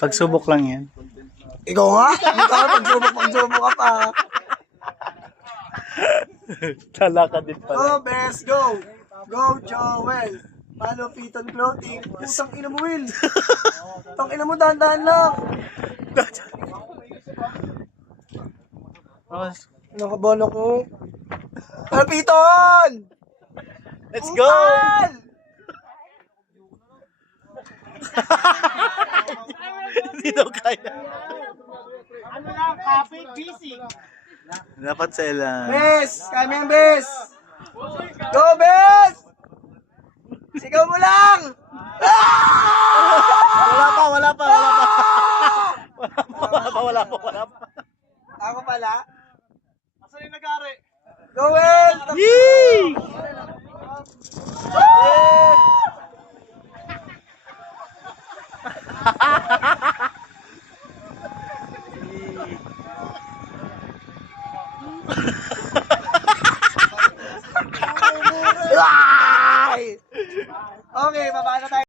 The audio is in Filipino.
Pagsubok lang yan. Ikaw nga? Ikaw, pagsubok ka pa. Talaka din pala. Go, best, go! Go, Joel! Malupitan clothing. Putang ina mo, Will. Putang ina mo, dahan-dahan lang. Ano ka bono ko? Malupiton! Let's go! Hindi daw kaya. Ano lang, coffee, busy. Dapat sila. Bes! Kaya mo yan, Bes! Go, Bes! Sigaw mo lang! Wala pa. Wala pa. Ako pala? Asan yung nag-ari? Go, Will! Yee! Okay, baba na tayo.